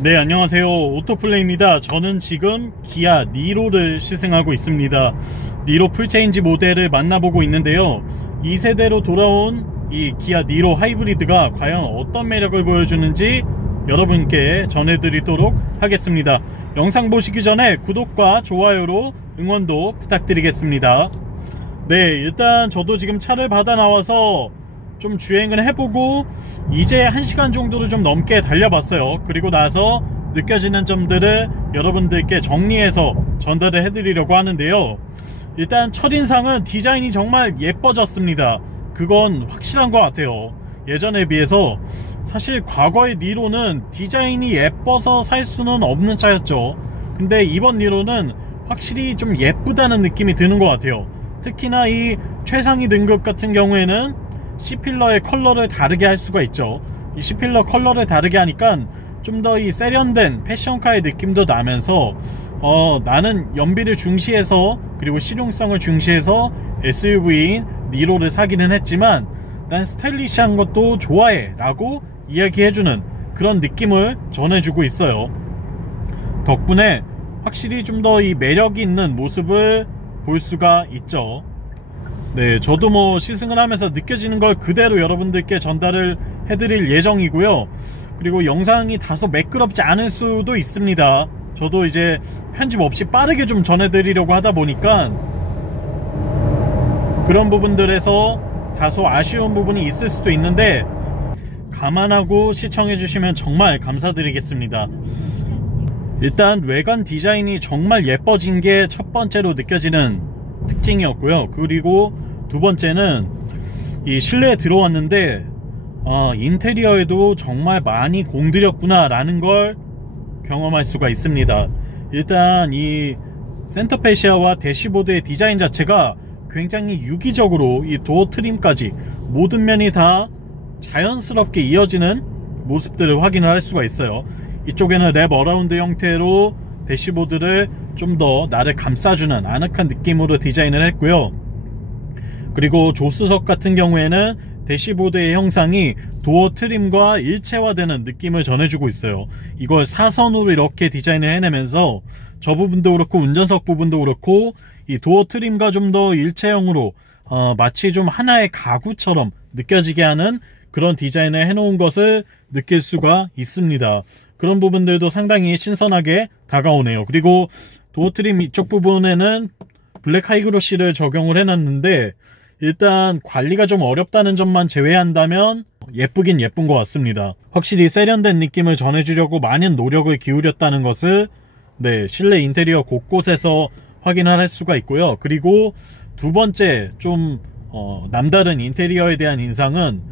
네, 안녕하세요. 오토플레이입니다. 저는 지금 기아 니로를 시승하고 있습니다. 니로 풀체인지 모델을 만나보고 있는데요. 2세대로 돌아온 이 기아 니로 하이브리드가 과연 어떤 매력을 보여주는지 여러분께 전해드리도록 하겠습니다. 영상 보시기 전에 구독과 좋아요로 응원도 부탁드리겠습니다. 네, 일단 저도 지금 차를 받아 나와서 좀 주행을 해보고 이제 1시간 정도를 좀 넘게 달려봤어요. 그리고 나서 느껴지는 점들을 여러분들께 정리해서 전달을 해드리려고 하는데요. 일단 첫인상은 디자인이 정말 예뻐졌습니다. 그건 확실한 것 같아요. 예전에 비해서 사실 과거의 니로는 디자인이 예뻐서 살 수는 없는 차였죠. 근데 이번 니로는 확실히 좀 예쁘다는 느낌이 드는 것 같아요. 특히나 이 최상위 등급 같은 경우에는 C필러의 컬러를 다르게 할 수가 있죠. 이 C필러 컬러를 다르게 하니까 좀 더 이 세련된 패션카의 느낌도 나면서 나는 연비를 중시해서 그리고 실용성을 중시해서 SUV인 니로를 사기는 했지만 난 스타일리시한 것도 좋아해 라고 이야기해주는 그런 느낌을 전해주고 있어요. 덕분에 확실히 좀 더 이 매력이 있는 모습을 볼 수가 있죠. 네, 저도 뭐 시승을 하면서 느껴지는 걸 그대로 여러분들께 전달을 해드릴 예정이고요. 그리고 영상이 다소 매끄럽지 않을 수도 있습니다. 저도 이제 편집 없이 빠르게 좀 전해드리려고 하다 보니까 그런 부분들에서 다소 아쉬운 부분이 있을 수도 있는데 감안하고 시청해 주시면 정말 감사드리겠습니다. 일단 외관 디자인이 정말 예뻐진 게 첫 번째로 느껴지는 특징이었고요. 그리고 두 번째는 이 실내에 들어왔는데 인테리어에도 정말 많이 공들였구나 라는 걸 경험할 수가 있습니다. 일단 이 센터페시아와 대시보드의 디자인 자체가 굉장히 유기적으로 이 도어 트림까지 모든 면이 다 자연스럽게 이어지는 모습들을 확인을 할 수가 있어요. 이쪽에는 랩 어라운드 형태로 대시보드를 좀 더 나를 감싸주는 아늑한 느낌으로 디자인을 했고요. 그리고 조수석 같은 경우에는 대시보드의 형상이 도어 트림과 일체화되는 느낌을 전해주고 있어요. 이걸 사선으로 이렇게 디자인을 해내면서 저 부분도 그렇고 운전석 부분도 그렇고 이 도어 트림과 좀 더 일체형으로 마치 좀 하나의 가구처럼 느껴지게 하는 그런 디자인을 해놓은 것을 느낄 수가 있습니다. 그런 부분들도 상당히 신선하게 다가오네요. 그리고 도어 트림 이쪽 부분에는 블랙 하이그로시를 적용을 해놨는데 일단 관리가 좀 어렵다는 점만 제외한다면 예쁘긴 예쁜 것 같습니다. 확실히 세련된 느낌을 전해주려고 많은 노력을 기울였다는 것을 실내 인테리어 곳곳에서 확인을 할 수가 있고요. 그리고 두 번째 좀 남다른 인테리어에 대한 인상은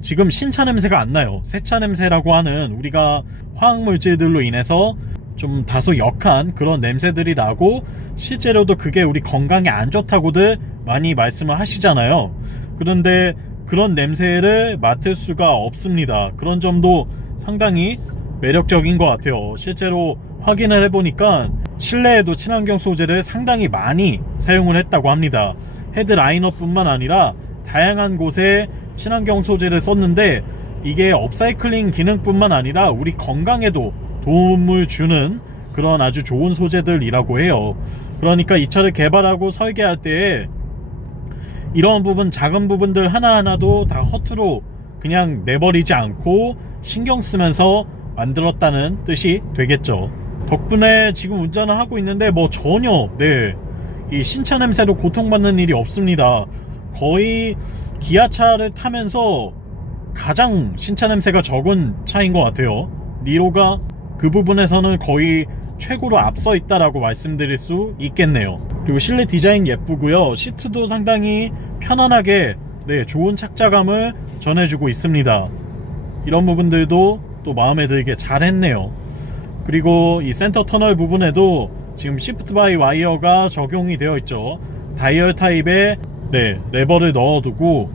지금 신차 냄새가 안 나요. 새차 냄새라고 하는 우리가 화학물질들로 인해서 좀 다소 역한 그런 냄새들이 나고 실제로도 그게 우리 건강에 안 좋다고들 많이 말씀을 하시잖아요. 그런데 그런 냄새를 맡을 수가 없습니다. 그런 점도 상당히 매력적인 것 같아요. 실제로 확인을 해보니까 실내에도 친환경 소재를 상당히 많이 사용을 했다고 합니다. 헤드라이너 뿐만 아니라 다양한 곳에 친환경 소재를 썼는데 이게 업사이클링 기능뿐만 아니라 우리 건강에도 도움을 주는 그런 아주 좋은 소재들이라고 해요. 그러니까 이 차를 개발하고 설계할 때 이런 부분, 작은 부분들 하나하나도 다 허투루 그냥 내버리지 않고 신경 쓰면서 만들었다는 뜻이 되겠죠. 덕분에 지금 운전을 하고 있는데 뭐 전혀 이 신차 냄새로 고통받는 일이 없습니다. 거의 기아차를 타면서 가장 신차 냄새가 적은 차인 것 같아요. 니로가 그 부분에서는 거의 최고로 앞서 있다라고 말씀드릴 수 있겠네요. 그리고 실내 디자인 예쁘고요. 시트도 상당히 편안하게 좋은 착자감을 전해주고 있습니다. 이런 부분들도 또 마음에 들게 잘 했네요. 그리고 이 센터 터널 부분에도 지금 시프트 바이 와이어가 적용이 되어 있죠. 다이얼 타입의 레버를 넣어두고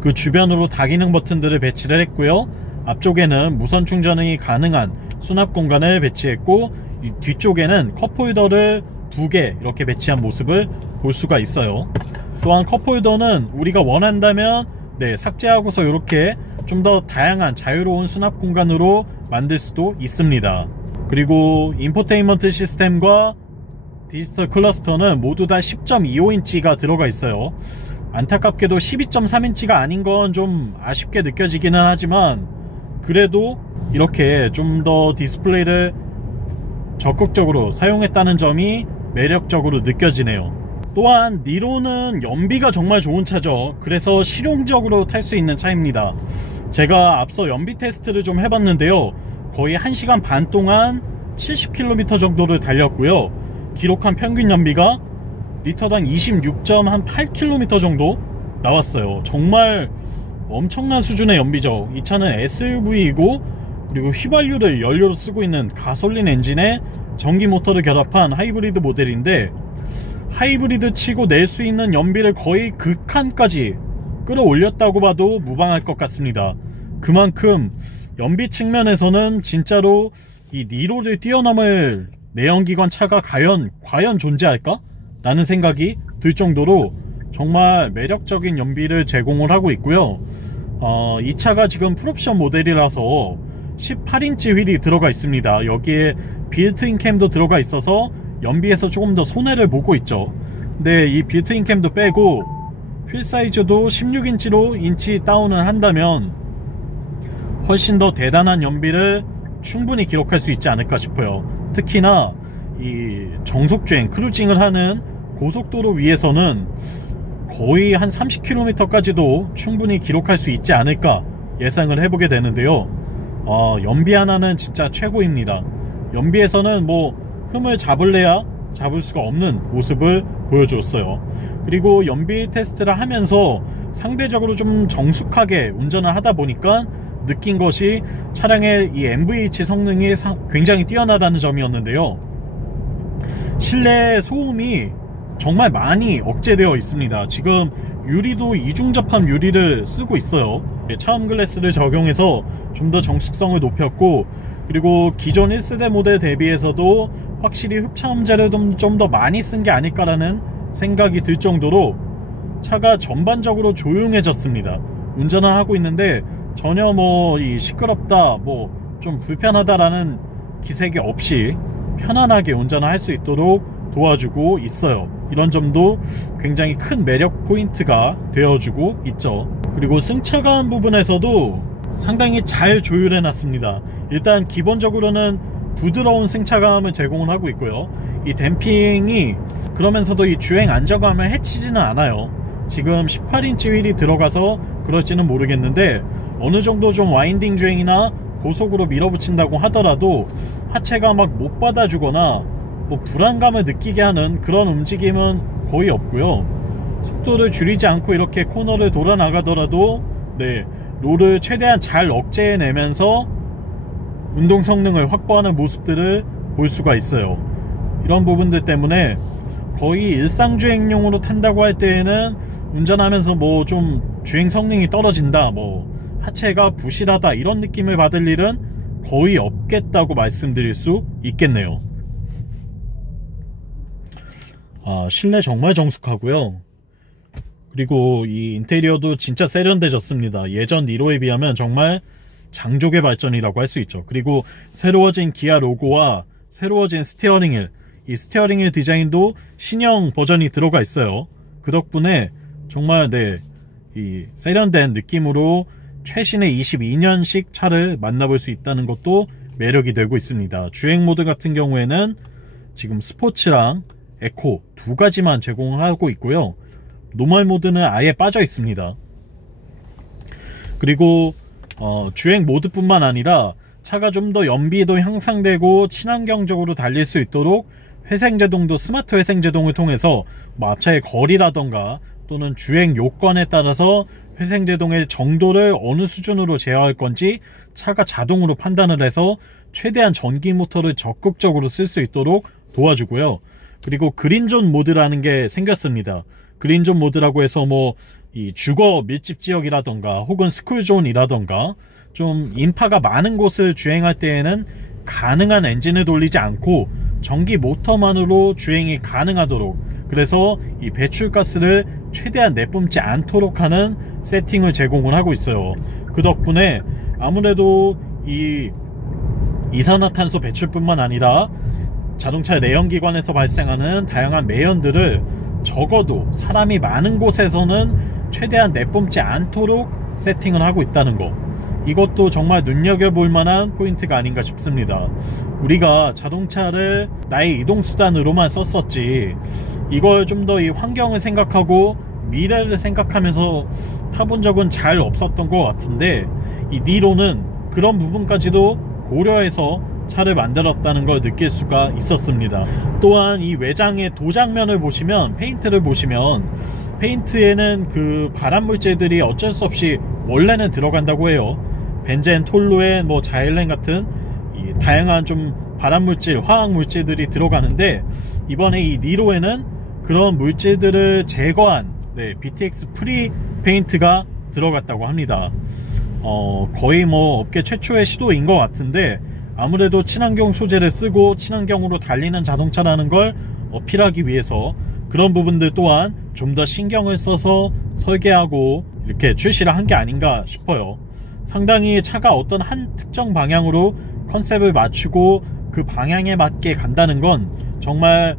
그 주변으로 다기능 버튼들을 배치를 했고요. 앞쪽에는 무선 충전이 가능한 수납 공간을 배치했고 이 뒤쪽에는 컵홀더를 2개 이렇게 배치한 모습을 볼 수가 있어요. 또한 컵홀더는 우리가 원한다면 삭제하고서 이렇게 좀 더 다양한 자유로운 수납 공간으로 만들 수도 있습니다. 그리고 인포테인먼트 시스템과 디지털 클러스터는 모두 다 10.25인치가 들어가 있어요. 안타깝게도 12.3인치가 아닌 건 좀 아쉽게 느껴지기는 하지만, 그래도 이렇게 좀 더 디스플레이를 적극적으로 사용했다는 점이 매력적으로 느껴지네요. 또한 니로는 연비가 정말 좋은 차죠. 그래서 실용적으로 탈 수 있는 차입니다. 제가 앞서 연비 테스트를 좀 해봤는데요, 거의 1시간 반 동안 70km 정도를 달렸고요. 기록한 평균 연비가 리터당 26.8km 정도 나왔어요. 정말 엄청난 수준의 연비죠. 이 차는 SUV이고, 그리고 휘발유를 연료로 쓰고 있는 가솔린 엔진에 전기 모터를 결합한 하이브리드 모델인데, 하이브리드 치고 낼 수 있는 연비를 거의 극한까지 끌어올렸다고 봐도 무방할 것 같습니다. 그만큼 연비 측면에서는 진짜로 이 니로를 뛰어넘을 내연기관 차가 과연 존재할까? 라는 생각이 들 정도로 정말 매력적인 연비를 제공을 하고 있고요. 이 차가 지금 풀옵션 모델이라서 18인치 휠이 들어가 있습니다. 여기에 빌트인 캠도 들어가 있어서 연비에서 조금 더 손해를 보고 있죠. 근데 이 빌트인 캠도 빼고 휠 사이즈도 16인치로 인치 다운을 한다면 훨씬 더 대단한 연비를 충분히 기록할 수 있지 않을까 싶어요. 특히나 이 정속주행, 크루징을 하는 고속도로 위에서는 거의 한 30km까지도 충분히 기록할 수 있지 않을까 예상을 해보게 되는데요. 연비 하나는 진짜 최고입니다. 연비에서는 뭐 흠을 잡을래야 잡을 수가 없는 모습을 보여줬어요. 그리고 연비 테스트를 하면서 상대적으로 좀 정숙하게 운전을 하다 보니까 느낀 것이 차량의 이 NVH 성능이 굉장히 뛰어나다는 점이었는데요. 실내 소음이 정말 많이 억제되어 있습니다. 지금 유리도 이중접합 유리를 쓰고 있어요. 차음 글래스를 적용해서 좀 더 정숙성을 높였고, 그리고 기존 1세대 모델 대비해서도 확실히 흡차음제를 좀 더 많이 쓴 게 아닐까라는 생각이 들 정도로 차가 전반적으로 조용해졌습니다. 운전을 하고 있는데 전혀 뭐 이 시끄럽다, 뭐 좀 불편하다라는 기색이 없이 편안하게 운전을 할 수 있도록 도와주고 있어요. 이런 점도 굉장히 큰 매력 포인트가 되어주고 있죠. 그리고 승차감 부분에서도 상당히 잘 조율해 놨습니다. 일단 기본적으로는 부드러운 승차감을 제공을 하고 있고요. 이 댐핑이 그러면서도 이 주행 안정감을 해치지는 않아요. 지금 18인치 휠이 들어가서 그럴지는 모르겠는데, 어느 정도 좀 와인딩 주행이나 고속으로 밀어붙인다고 하더라도 하체가 막 못 받아주거나 뭐 불안감을 느끼게 하는 그런 움직임은 거의 없고요. 속도를 줄이지 않고 이렇게 코너를 돌아 나가더라도 롤을 최대한 잘 억제해내면서 운동 성능을 확보하는 모습들을 볼 수가 있어요. 이런 부분들 때문에 거의 일상주행용으로 탄다고 할 때에는 운전하면서 뭐 좀 주행 성능이 떨어진다, 뭐 하체가 부실하다, 이런 느낌을 받을 일은 거의 없겠다고 말씀드릴 수 있겠네요. 실내 정말 정숙하고요. 그리고 이 인테리어도 진짜 세련돼졌습니다. 예전 니로에 비하면 정말 장족의 발전이라고 할 수 있죠. 그리고 새로워진 기아 로고와 새로워진 스티어링 휠, 이 스티어링 휠 디자인도 신형 버전이 들어가 있어요. 그 덕분에 정말 이 세련된 느낌으로 최신의 22년식 차를 만나볼 수 있다는 것도 매력이 되고 있습니다. 주행 모드 같은 경우에는 지금 스포츠랑 에코 두 가지만 제공하고 있고요. 노멀 모드는 아예 빠져 있습니다. 그리고 주행 모드뿐만 아니라 차가 좀 더 연비도 향상되고 친환경적으로 달릴 수 있도록 회생제동도, 스마트 회생제동을 통해서 뭐 앞차의 거리라던가 또는 주행 요건에 따라서 회생제동의 정도를 어느 수준으로 제어할 건지 차가 자동으로 판단을 해서 최대한 전기 모터를 적극적으로 쓸 수 있도록 도와주고요. 그리고 그린존 모드라는 게 생겼습니다. 그린존 모드라고 해서 뭐 이 주거 밀집 지역이라던가 혹은 스쿨존이라던가 좀 인파가 많은 곳을 주행할 때에는 가능한 엔진을 돌리지 않고 전기 모터만으로 주행이 가능하도록, 그래서 이 배출가스를 최대한 내뿜지 않도록 하는 세팅을 제공을 하고 있어요. 그 덕분에 아무래도 이 이산화탄소 배출뿐만 아니라 자동차 내연기관에서 발생하는 다양한 매연들을 적어도 사람이 많은 곳에서는 최대한 내뿜지 않도록 세팅을 하고 있다는 거, 이것도 정말 눈여겨볼 만한 포인트가 아닌가 싶습니다. 우리가 자동차를 나의 이동수단으로만 썼었지, 이걸 좀 더 이 환경을 생각하고 미래를 생각하면서 타본 적은 잘 없었던 것 같은데, 이 니로는 그런 부분까지도 고려해서 차를 만들었다는 걸 느낄 수가 있었습니다. 또한 이 외장의 도장면을 보시면, 페인트를 보시면 페인트에는 그 발암 물질들이 어쩔 수 없이 원래는 들어간다고 해요. 벤젠, 톨루엔, 자일렌 같은 이 다양한 좀 발암 물질, 화학 물질들이 들어가는데, 이번에 이 니로에는 그런 물질들을 제거한 BTX 프리 페인트가 들어갔다고 합니다. 거의 업계 최초의 시도인 것 같은데, 아무래도 친환경 소재를 쓰고 친환경으로 달리는 자동차라는 걸 어필하기 위해서 그런 부분들 또한 좀 더 신경을 써서 설계하고 이렇게 출시를 한 게 아닌가 싶어요. 상당히 차가 어떤 한 특정 방향으로 컨셉을 맞추고 그 방향에 맞게 간다는 건 정말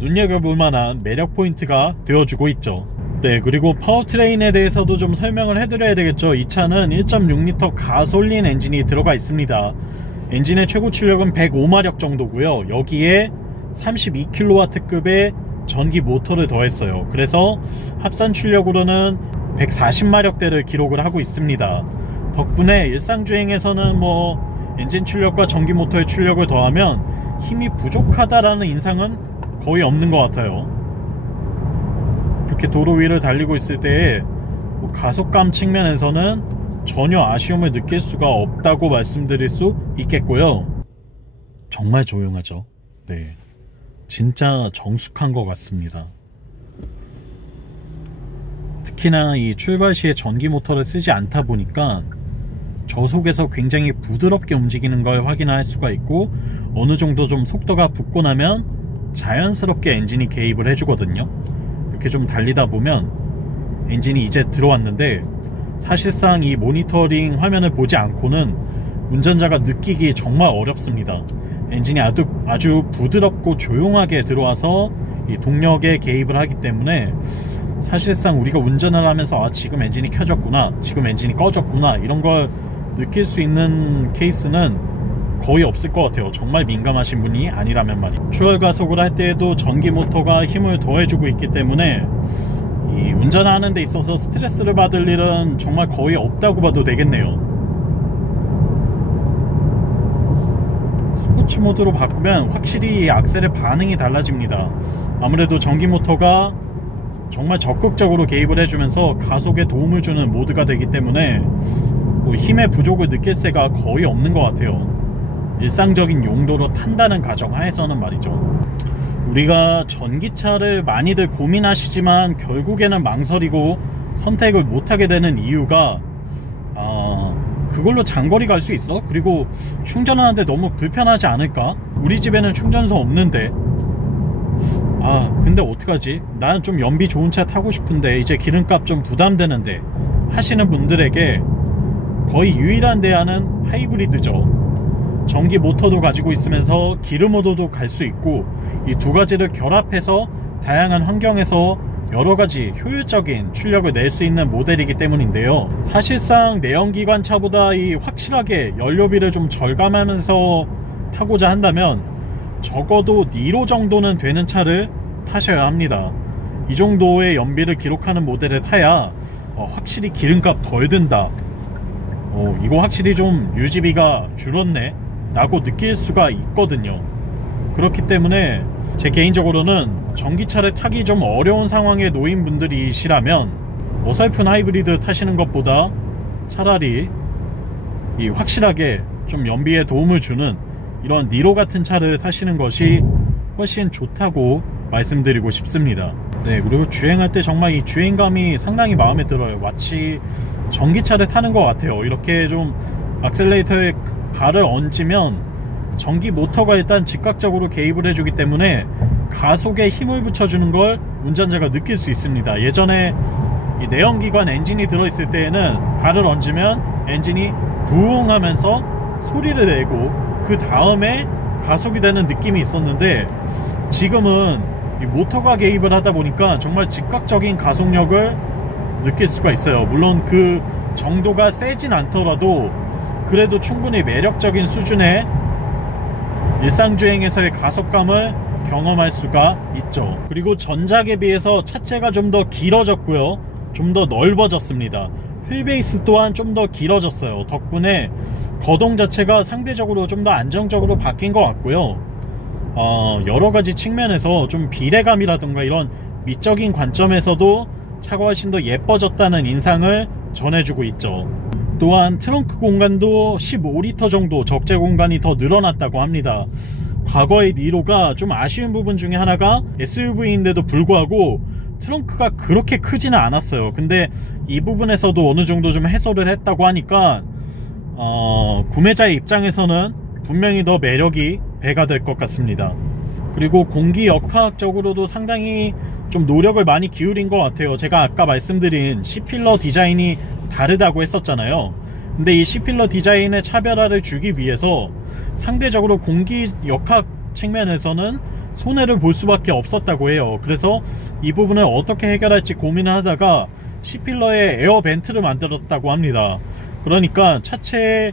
눈여겨볼 만한 매력 포인트가 되어주고 있죠. 네, 그리고 파워트레인에 대해서도 좀 설명을 해드려야 되겠죠. 이 차는 1.6L 가솔린 엔진이 들어가 있습니다. 엔진의 최고 출력은 105마력 정도고요. 여기에 32kW급의 전기 모터를 더했어요. 그래서 합산 출력으로는 140마력대를 기록을 하고 있습니다. 덕분에 일상주행에서는 엔진 출력과 전기 모터의 출력을 더하면 힘이 부족하다라는 인상은 거의 없는 것 같아요. 이렇게 도로 위를 달리고 있을 때에 가속감 측면에서는 전혀 아쉬움을 느낄 수가 없다고 말씀드릴 수 있겠고요. 정말 조용하죠. 네, 진짜 정숙한 것 같습니다. 특히나 이 출발 시에 전기 모터를 쓰지 않다 보니까 저속에서 굉장히 부드럽게 움직이는 걸 확인할 수가 있고, 어느 정도 좀 속도가 붙고 나면 자연스럽게 엔진이 개입을 해주거든요. 이렇게 좀 달리다 보면 엔진이 이제 들어왔는데, 사실상 이 모니터링 화면을 보지 않고는 운전자가 느끼기 정말 어렵습니다. 엔진이 아주 부드럽고 조용하게 들어와서 이 동력에 개입을 하기 때문에 사실상 우리가 운전을 하면서 지금 엔진이 켜졌구나, 지금 엔진이 꺼졌구나, 이런 걸 느낄 수 있는 케이스는 거의 없을 것 같아요. 정말 민감하신 분이 아니라면 말이에요. 추월 가속을 할 때에도 전기 모터가 힘을 더해주고 있기 때문에 이 운전하는 데 있어서 스트레스를 받을 일은 정말 거의 없다고 봐도 되겠네요. 스포츠 모드로 바꾸면 확실히 악셀의 반응이 달라집니다. 아무래도 전기 모터가 정말 적극적으로 개입을 해주면서 가속에 도움을 주는 모드가 되기 때문에 힘의 부족을 느낄 새가 거의 없는 것 같아요. 일상적인 용도로 탄다는 가정하에서는 말이죠. 우리가 전기차를 많이들 고민하시지만 결국에는 망설이고 선택을 못하게 되는 이유가 그걸로 장거리 갈 수 있어? 그리고 충전하는데 너무 불편하지 않을까? 우리 집에는 충전소 없는데, 근데 어떡하지? 나는 좀 연비 좋은 차 타고 싶은데 이제 기름값 좀 부담되는데 하시는 분들에게 거의 유일한 대안은 하이브리드죠. 전기 모터도 가지고 있으면서 기름 모드도 갈 수 있고, 이 두 가지를 결합해서 다양한 환경에서 여러가지 효율적인 출력을 낼 수 있는 모델이기 때문인데요. 사실상 내연기관 차보다 이 확실하게 연료비를 좀 절감하면서 타고자 한다면 적어도 니로 정도는 되는 차를 타셔야 합니다. 이 정도의 연비를 기록하는 모델을 타야 확실히 기름값 덜 든다, 이거 확실히 좀 유지비가 줄었네 라고 느낄 수가 있거든요. 그렇기 때문에 제 개인적으로는 전기차를 타기 좀 어려운 상황에 놓인 분들이시라면 어설픈 하이브리드 타시는 것보다 차라리 이 확실하게 좀 연비에 도움을 주는 이런 니로 같은 차를 타시는 것이 훨씬 좋다고 말씀드리고 싶습니다. 네, 그리고 주행할 때 정말 이 주행감이 상당히 마음에 들어요. 마치 전기차를 타는 것 같아요. 이렇게 좀 악셀레이터에 발을 얹으면 전기 모터가 일단 즉각적으로 개입을 해주기 때문에 가속에 힘을 붙여주는 걸 운전자가 느낄 수 있습니다. 예전에 이 내연기관 엔진이 들어있을 때에는 발을 얹으면 엔진이 부웅 하면서 소리를 내고 그 다음에 가속이 되는 느낌이 있었는데, 지금은 이 모터가 개입을 하다 보니까 정말 즉각적인 가속력을 느낄 수가 있어요. 물론 그 정도가 세진 않더라도 그래도 충분히 매력적인 수준의 일상주행에서의 가속감을 경험할 수가 있죠. 그리고 전작에 비해서 차체가 좀 더 길어졌고요, 좀 더 넓어졌습니다. 휠베이스 또한 좀 더 길어졌어요. 덕분에 거동 자체가 상대적으로 좀 더 안정적으로 바뀐 것 같고요. 여러가지 측면에서 좀 비례감이라든가 이런 미적인 관점에서도 차가 훨씬 더 예뻐졌다는 인상을 전해주고 있죠. 또한 트렁크 공간도 15리터 정도 적재 공간이 더 늘어났다고 합니다. 과거의 니로가 좀 아쉬운 부분 중에 하나가 SUV인데도 불구하고 트렁크가 그렇게 크지는 않았어요. 근데 이 부분에서도 어느 정도 좀 해소를 했다고 하니까 구매자의 입장에서는 분명히 더 매력이 배가 될 것 같습니다. 그리고 공기 역학적으로도 상당히 좀 노력을 많이 기울인 것 같아요. 제가 아까 말씀드린 C필러 디자인이 다르다고 했었잖아요. 근데 이 C필러 디자인의 차별화를 주기 위해서 상대적으로 공기 역학 측면에서는 손해를 볼 수밖에 없었다고 해요. 그래서 이 부분을 어떻게 해결할지 고민을 하다가 C필러에 에어 벤트를 만들었다고 합니다. 그러니까 차체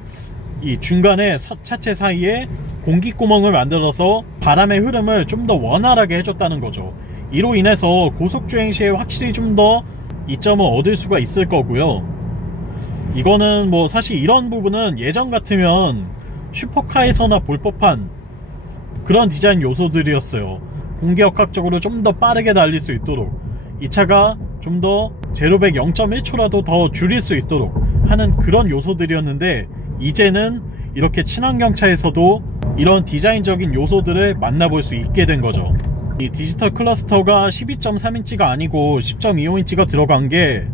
이 중간에 차체 사이에 공기구멍을 만들어서 바람의 흐름을 좀 더 원활하게 해줬다는 거죠. 이로 인해서 고속주행 시에 확실히 좀 더 이점을 얻을 수가 있을 거고요. 이거는 뭐 사실 이런 부분은 예전 같으면 슈퍼카에서나 볼 법한 그런 디자인 요소들이었어요. 공기역학적으로 좀 더 빠르게 달릴 수 있도록, 이 차가 좀 더 제로백 0.1초라도 더 줄일 수 있도록 하는 그런 요소들이었는데, 이제는 이렇게 친환경차에서도 이런 디자인적인 요소들을 만나볼 수 있게 된 거죠. 이 디지털 클러스터가 12.3인치가 아니고 10.25인치가 들어간 게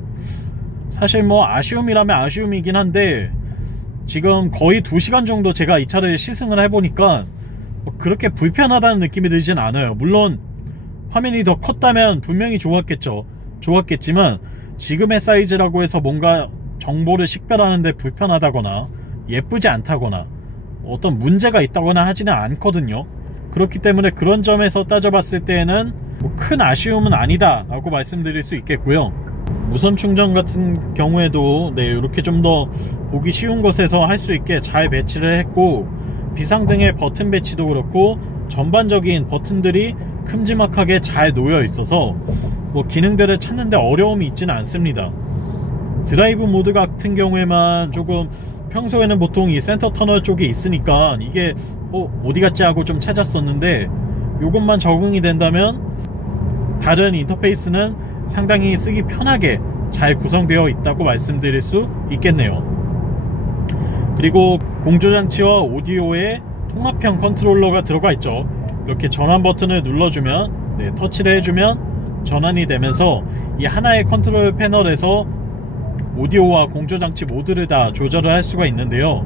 사실 뭐 아쉬움이라면 아쉬움이긴 한데, 지금 거의 2시간 정도 제가 이 차를 시승을 해보니까 뭐 그렇게 불편하다는 느낌이 들진 않아요. 물론 화면이 더 컸다면 분명히 좋았겠지만 지금의 사이즈라고 해서 뭔가 정보를 식별하는데 불편하다거나 예쁘지 않다거나 어떤 문제가 있다거나 하지는 않거든요. 그렇기 때문에 그런 점에서 따져봤을 때에는 뭐 큰 아쉬움은 아니다 라고 말씀드릴 수 있겠고요. 무선 충전 같은 경우에도 이렇게 좀 더 보기 쉬운 곳에서 할 수 있게 잘 배치를 했고, 비상등의 버튼 배치도 그렇고 전반적인 버튼들이 큼지막하게 잘 놓여 있어서 뭐 기능들을 찾는데 어려움이 있지는 않습니다. 드라이브 모드 같은 경우에만 조금, 평소에는 보통 이 센터 터널 쪽에 있으니까 이게 어디 갔지 하고 좀 찾았었는데, 이것만 적응이 된다면 다른 인터페이스는 상당히 쓰기 편하게 잘 구성되어 있다고 말씀드릴 수 있겠네요. 그리고 공조장치와 오디오에 통합형 컨트롤러가 들어가 있죠. 이렇게 전환 버튼을 눌러주면, 터치를 해주면 전환이 되면서 이 하나의 컨트롤 패널에서 오디오와 공조장치 모두를 다 조절을 할 수가 있는데요.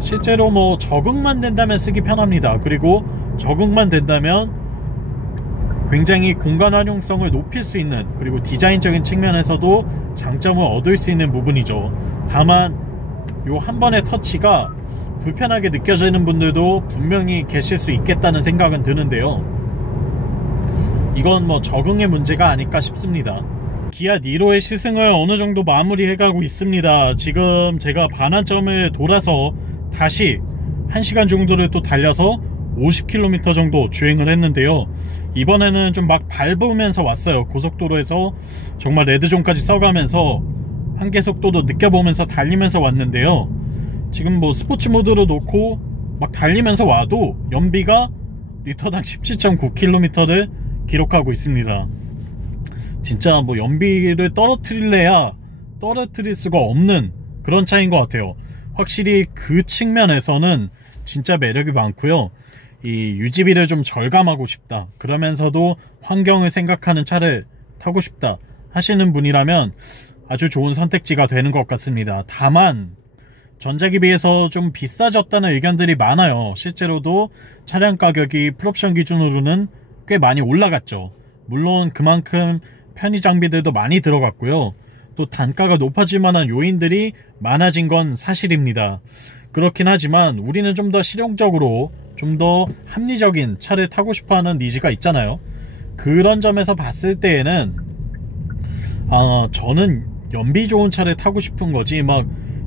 실제로 뭐 적응만 된다면 쓰기 편합니다. 그리고 적응만 된다면 굉장히 공간 활용성을 높일 수 있는, 그리고 디자인적인 측면에서도 장점을 얻을 수 있는 부분이죠. 다만 요 한 번의 터치가 불편하게 느껴지는 분들도 분명히 계실 수 있겠다는 생각은 드는데요. 이건 뭐 적응의 문제가 아닐까 싶습니다. 기아 니로의 시승을 어느 정도 마무리해 가고 있습니다. 지금 제가 반환점을 돌아서 다시 1시간 정도를 또 달려서 50km 정도 주행을 했는데요. 이번에는 좀 막 밟으면서 왔어요. 고속도로에서 정말 레드존까지 써가면서 한계 속도도 느껴보면서 달리면서 왔는데요. 지금 뭐 스포츠 모드로 놓고 막 달리면서 와도 연비가 리터당 17.9km를 기록하고 있습니다. 진짜 뭐 연비를 떨어뜨릴래야 떨어뜨릴 수가 없는 그런 차이인 것 같아요. 확실히 그 측면에서는 진짜 매력이 많고요. 이 유지비를 좀 절감하고 싶다, 그러면서도 환경을 생각하는 차를 타고 싶다 하시는 분이라면 아주 좋은 선택지가 되는 것 같습니다. 다만 전작에 비해서 좀 비싸졌다는 의견들이 많아요. 실제로도 차량 가격이 풀옵션 기준으로는 꽤 많이 올라갔죠. 물론 그만큼 편의 장비들도 많이 들어갔고요. 또 단가가 높아질 만한 요인들이 많아진 건 사실입니다. 그렇긴 하지만 우리는 좀 더 실용적으로 좀 더 합리적인 차를 타고 싶어하는 니즈가 있잖아요. 그런 점에서 봤을 때에는 저는 연비 좋은 차를 타고 싶은 거지 막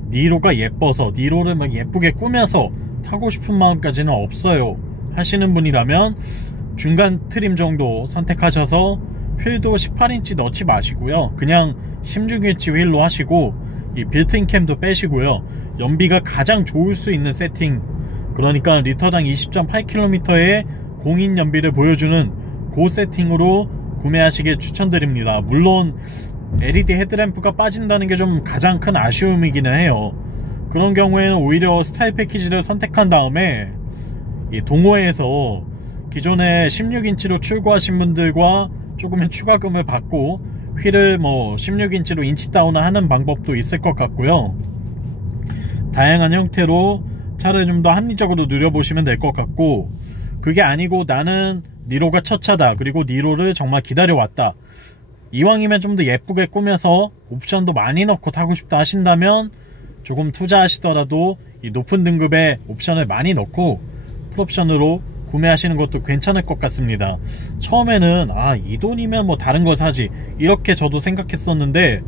니로가 예뻐서 니로를 막 예쁘게 꾸며서 타고 싶은 마음까지는 없어요 하시는 분이라면 중간 트림 정도 선택하셔서 휠도 18인치 넣지 마시고요, 그냥 16인치 휠로 하시고 이 빌트인 캠도 빼시고요, 연비가 가장 좋을 수 있는 세팅, 그러니까 리터당 20.8km의 공인 연비를 보여주는 그 세팅으로 구매하시길 추천드립니다. 물론 LED 헤드램프가 빠진다는 게 좀 가장 큰 아쉬움이기는 해요. 그런 경우에는 오히려 스타일 패키지를 선택한 다음에 이 동호회에서 기존에 16인치로 출고하신 분들과 조금의 추가금을 받고 휠을 뭐 16인치로 인치 다운을 하는 방법도 있을 것 같고요. 다양한 형태로 차를 좀 더 합리적으로 누려보시면 될 것 같고, 그게 아니고 나는 니로가 첫 차다, 그리고 니로를 정말 기다려왔다, 이왕이면 좀 더 예쁘게 꾸며서 옵션도 많이 넣고 타고 싶다 하신다면 조금 투자하시더라도 이 높은 등급의 옵션을 많이 넣고 풀옵션으로 구매하시는 것도 괜찮을 것 같습니다. 처음에는 이 돈이면 뭐 다른 거 사지 이렇게 저도 생각했었는데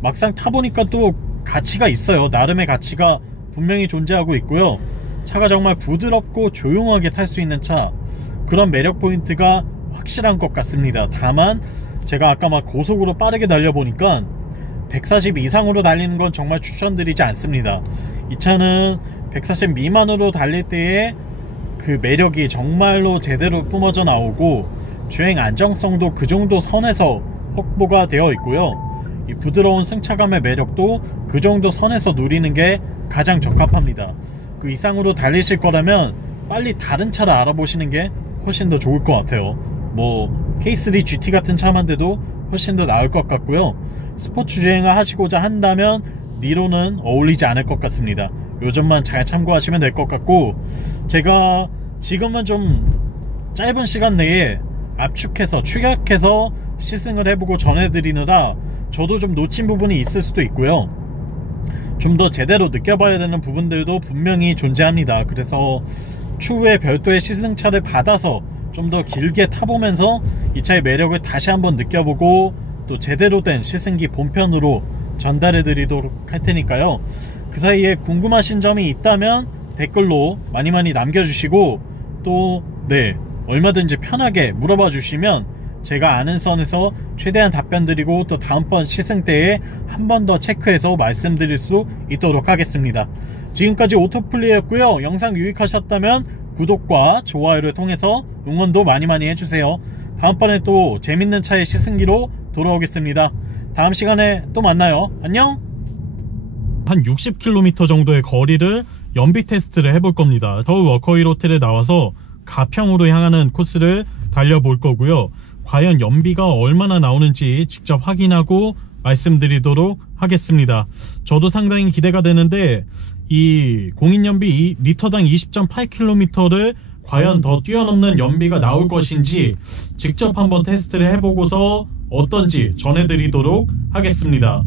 막상 타보니까 또 가치가 있어요. 나름의 가치가 분명히 존재하고 있고요. 차가 정말 부드럽고 조용하게 탈 수 있는 차, 그런 매력 포인트가 확실한 것 같습니다. 다만 제가 아까 막 고속으로 빠르게 달려보니까 140 이상으로 달리는 건 정말 추천드리지 않습니다. 이 차는 140 미만으로 달릴 때의 그 매력이 정말로 제대로 뿜어져 나오고 주행 안정성도 그 정도 선에서 확보가 되어 있고요. 이 부드러운 승차감의 매력도 그 정도 선에서 누리는 게 가장 적합합니다. 그 이상으로 달리실 거라면 빨리 다른 차를 알아보시는 게 훨씬 더 좋을 것 같아요. 뭐 K3 GT 같은 차만 돼도 훨씬 더 나을 것 같고요. 스포츠 주행을 하시고자 한다면 니로는 어울리지 않을 것 같습니다. 요 점만 잘 참고하시면 될 것 같고, 제가 지금은 좀 짧은 시간 내에 압축해서 축약해서 시승을 해보고 전해드리느라 저도 좀 놓친 부분이 있을 수도 있고요. 좀 더 제대로 느껴봐야 되는 부분들도 분명히 존재합니다. 그래서 추후에 별도의 시승차를 받아서 좀 더 길게 타보면서 이 차의 매력을 다시 한번 느껴보고 또 제대로 된 시승기 본편으로 전달해 드리도록 할 테니까요. 그 사이에 궁금하신 점이 있다면 댓글로 많이 남겨주시고 또 얼마든지 편하게 물어봐 주시면 제가 아는 선에서 최대한 답변 드리고 또 다음번 시승 때에 한 번 더 체크해서 말씀드릴 수 있도록 하겠습니다. 지금까지 오토플리였고요. 영상 유익하셨다면 구독과 좋아요를 통해서 응원도 많이 해주세요. 다음번에 또 재밌는 차의 시승기로 돌아오겠습니다. 다음 시간에 또 만나요. 안녕. 한 60km 정도의 거리를 연비 테스트를 해볼 겁니다. 서울 워커힐 호텔에 나와서 가평으로 향하는 코스를 달려볼 거고요. 과연 연비가 얼마나 나오는지 직접 확인하고 말씀드리도록 하겠습니다. 저도 상당히 기대가 되는데 이 공인연비 리터당 20.8km를 과연 더 뛰어넘는 연비가 나올 것인지 직접 한번 테스트를 해보고서 어떤지 전해드리도록 하겠습니다.